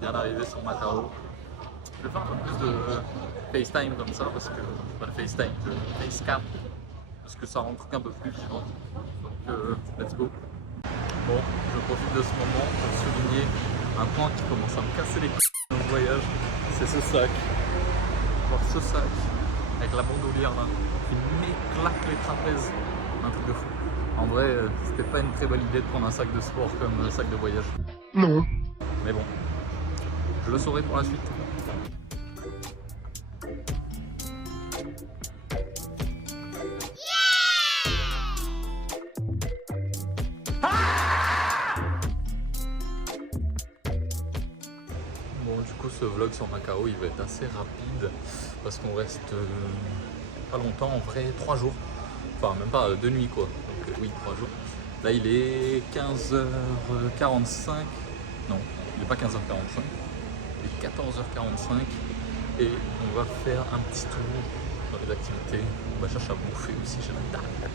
bien d'arriver sur Macao. Je vais faire un peu plus de FaceTime comme ça, parce que, pas de FaceTime, de Facecam, parce que ça rend le truc un peu plus vivant. Donc, let's go. Bon, je profite de ce moment pour souligner un point qui commence à me casser les couilles dans ce voyage, c'est ce sac. Genre ce sac, avec la bandoulière là, qui m'éclate les trapèzes, un truc de fou. En vrai, c'était pas une très bonne idée de prendre un sac de sport comme sac de voyage. Non. Mais bon, je le saurai pour la suite. Bon, du coup, ce vlog sur Macao, il va être assez rapide parce qu'on reste pas longtemps, en vrai, 3 jours. Enfin, même pas 2 nuits quoi. Donc, oui, 3 jours. Là, il est 15h45. Non, il n'est pas 15h45. Il est 14h45. Et on va faire un petit tour dans les activités. On va chercher à bouffer aussi, j'ai la dalle.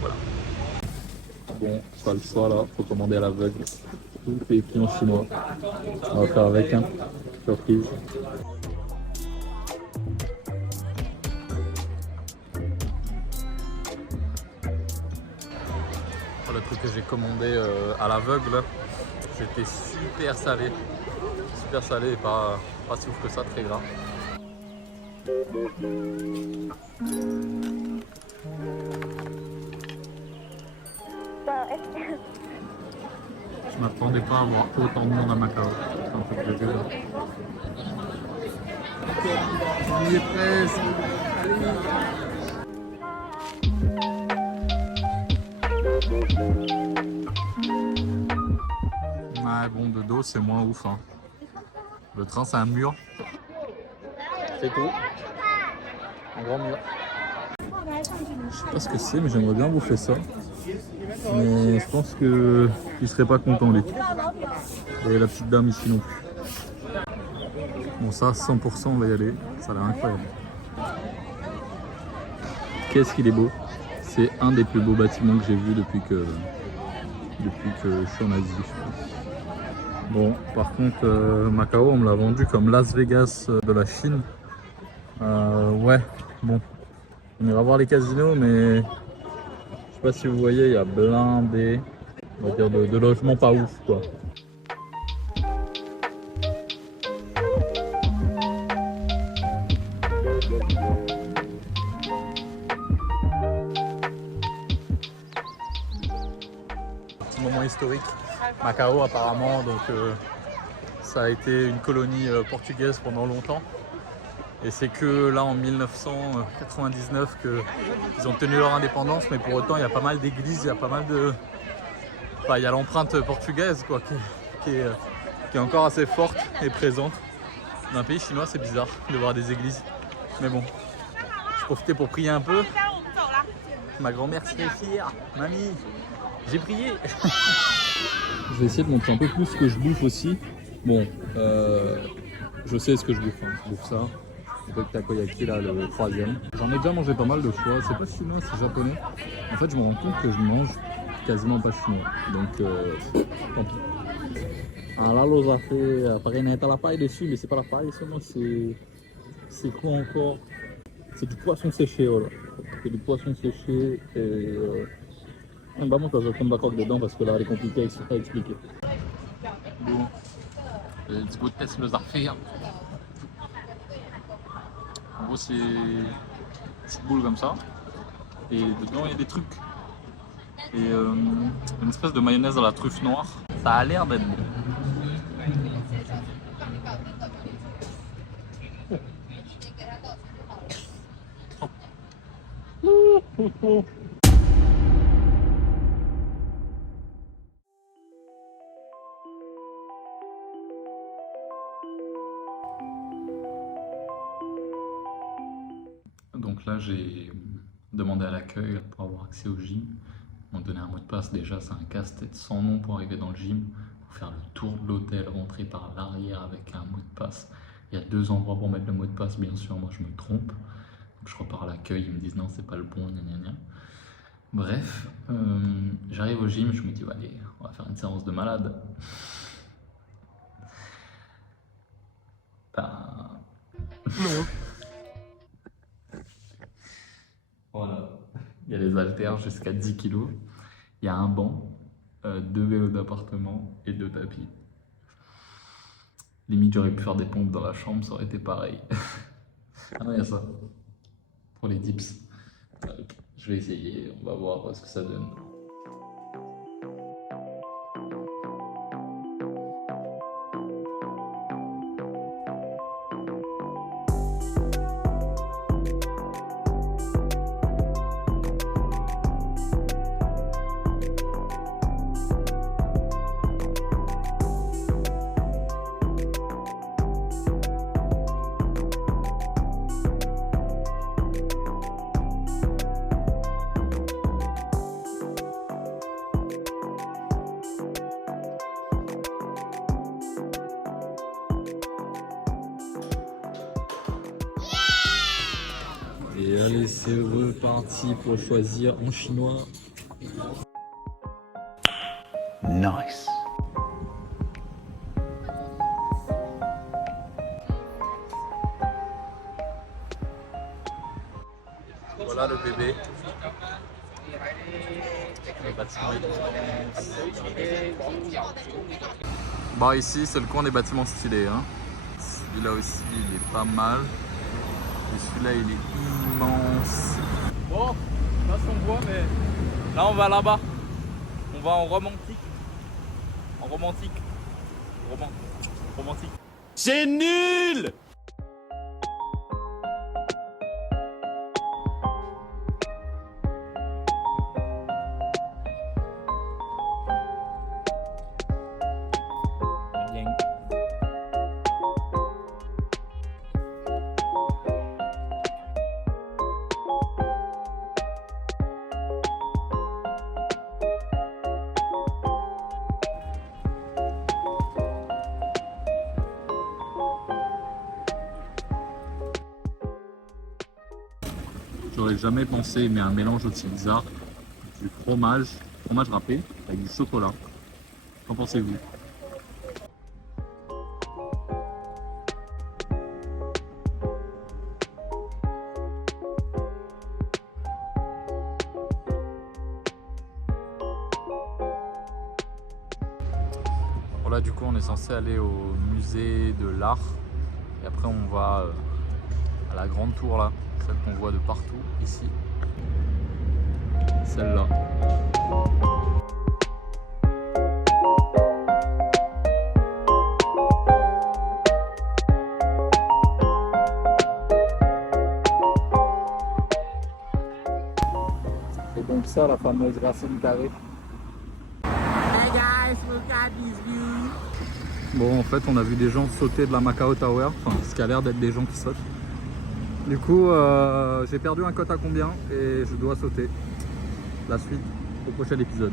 Voilà. Bon, pas le choix là, faut commander à l'aveugle. Tout est écrit en chinois. On va faire avec, hein. Surprise. Le truc que j'ai commandé à l'aveugle, c'était super salé. Super salé et pas si ouf que ça, très gras. Je m'attendais pas à voir autant de monde à Macao. C'est un truc de gueule. On y est presque. Ouais, bon, de dos, c'est moins ouf. Hein. Le train, c'est un mur. C'est tout. Un grand mur. Je sais pas ce que c'est, mais j'aimerais bien bouffer ça. Mais je pense que il serait pas content, lui. Et la petite dame ici non plus. Bon, ça, 100%, on va y aller. Ça a l'air incroyable. Qu'est-ce qu'il est beau. C'est un des plus beaux bâtiments que j'ai vu depuis que je suis en Asie, je pense. Bon, par contre, Macao, on me l'a vendu comme Las Vegas de la Chine. Ouais, bon, on ira voir les casinos, mais je sais pas si vous voyez, il y a blindé, on va dire, de logements pas ouf, quoi. Petit moment historique, Macao apparemment, donc ça a été une colonie portugaise pendant longtemps. Et c'est que là en 1999 qu'ils ont tenu leur indépendance, mais pour autant il y a pas mal d'églises, il y a pas mal de... Enfin, il y a l'empreinte portugaise quoi, qui est encore assez forte et présente. Dans un pays chinois, c'est bizarre de voir des églises. Mais bon, je profitais pour prier un peu. Ma grand-mère serait fière. Mamie, j'ai prié. Je vais essayer de montrer un peu plus ce que je bouffe aussi. Bon, je sais ce que je bouffe. Hein. Je bouffe ça. Le takoyaki là, le 3e. J'en ai déjà mangé pas mal de fois. C'est pas chinois, c'est japonais. En fait, je me rends compte que je mange quasiment pas chinois. Donc, tant pis. Ah là, l'os a fait apparemment la paille dessus, mais c'est pas la paille seulement, c'est quoi encore? C'est du poisson séché, voilà. C'est du poisson séché et vamos a hacer un bacon dedans parce que là, elle est compliquée à expliquer. Bon, let's go test les affaires. En gros, c'est une petite boule comme ça. Et dedans, il y a des trucs. Et une espèce de mayonnaise à la truffe noire. Ça a l'air d'être bon. Donc là, j'ai demandé à l'accueil pour avoir accès au gym. Ils m'ont donné un mot de passe. Déjà, c'est un casse-tête sans nom pour arriver dans le gym. Il faut faire le tour de l'hôtel, rentrer par l'arrière avec un mot de passe. Il y a 2 endroits pour mettre le mot de passe, bien sûr. Moi, je me trompe. Donc, je repars à l'accueil. Ils me disent non, c'est pas le bon. Gna gna gna. Bref, j'arrive au gym. Je me dis, allez, on va faire une séance de malade. Putain. Non. Voilà. Il y a les haltères jusqu'à 10 kg. Il y a un banc, 2 vélos d'appartement et 2 tapis. Limite, j'aurais pu faire des pompes dans la chambre, ça aurait été pareil. Ah non, il y a ça. Pour les dips. Je vais essayer, on va voir ce que ça donne. Et allez, c'est reparti pour choisir en chinois. Nice. Voilà le bébé. Le bâtiment est immense. Bon, ici c'est le coin des bâtiments stylés. Hein. Celui-là aussi il est pas mal. Et celui-là il est immense. Bon, je sais pas si on voit, mais là on va là-bas. On va en romantique. En romantique. Romantique. C'est nul! J'aurais jamais pensé, mais un mélange aussi bizarre. Du fromage râpé avec du chocolat. Qu'en pensez-vous? Voilà, du coup on est censé aller au musée de l'art et après on va à la grande tour là, celle qu'on voit de partout ici, celle-là. Et donc ça, la fameuse racine carrée. Hey guys, look at these views. Bon, en fait, on a vu des gens sauter de la Macao Tower, enfin, ce qui a l'air d'être des gens qui sautent. Du coup, j'ai perdu un cote à combien et je dois sauter. La suite au prochain épisode.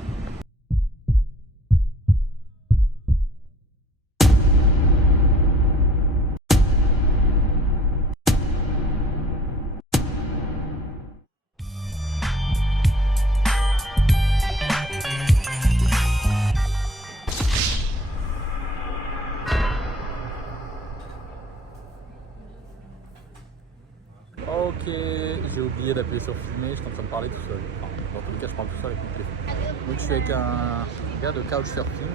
Ok, j'ai oublié d'appuyer sur filmer, je suis en train de parler tout seul. Enfin, dans tous les cas, je parle tout seul avec mon téléphone. Donc je suis avec un gars de Couchsurfing,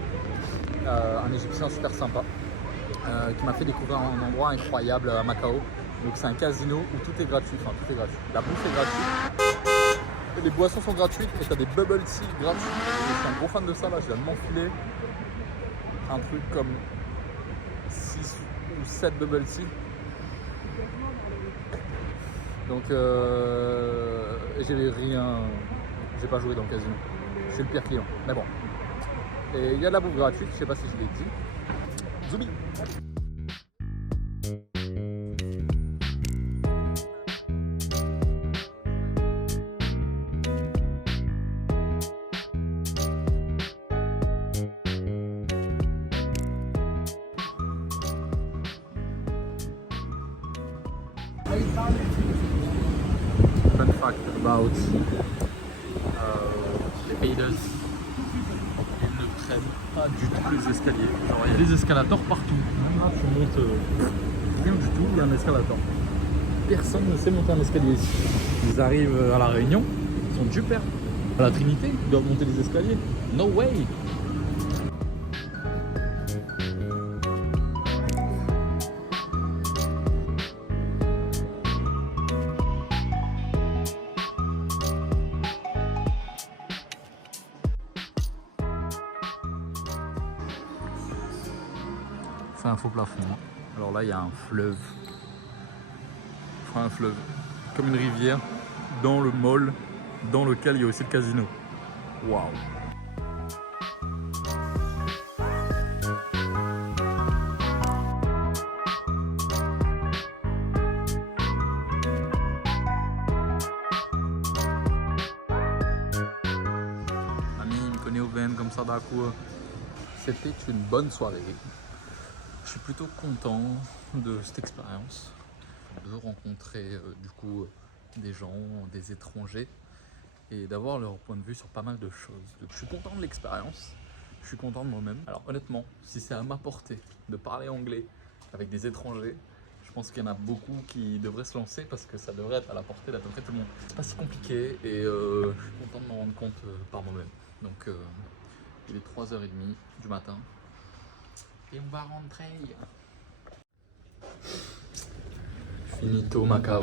un Égyptien super sympa, qui m'a fait découvrir un endroit incroyable à Macao. Donc c'est un casino où tout est gratuit, enfin tout est gratuit. La bouffe est gratuite, les boissons sont gratuites et t'as des bubble tea gratuits. Et je suis un gros fan de ça là, je viens de m'enfiler un truc comme 6 ou 7 bubble tea. Donc j'ai pas joué dans le casino, je suis le pire client, mais bon. Et il y a de la bouffe gratuite, je sais pas si je l'ai dit. Zoubi. Fun fact about les Raiders, ils ne prennent pas du tout les escaliers. Genre il y a des escalators partout. Même là tu montes rien du tout, il y a un escalator. Personne ne sait monter un escalier ici. Ils arrivent à La Réunion, ils sont de Jupiter. À la Trinité, ils doivent monter les escaliers. No way! C'est un faux plafond. Alors là, il y a un fleuve. Enfin, un fleuve. Comme une rivière dans le mall dans lequel il y a aussi le casino. Waouh! Ami, il me connaît au VN comme ça d'un coup. C'était une bonne soirée. Je suis plutôt content de cette expérience, de rencontrer du coup des gens, des étrangers et d'avoir leur point de vue sur pas mal de choses. Donc, je suis content de l'expérience, je suis content de moi-même. Alors honnêtement, si c'est à ma portée de parler anglais avec des étrangers, je pense qu'il y en a beaucoup qui devraient se lancer parce que ça devrait être à la portée d'à peu près tout le monde. C'est pas si compliqué et je suis content de m'en rendre compte par moi-même. Donc il est 3h30 du matin. Et on va rentrer. Finito Macao.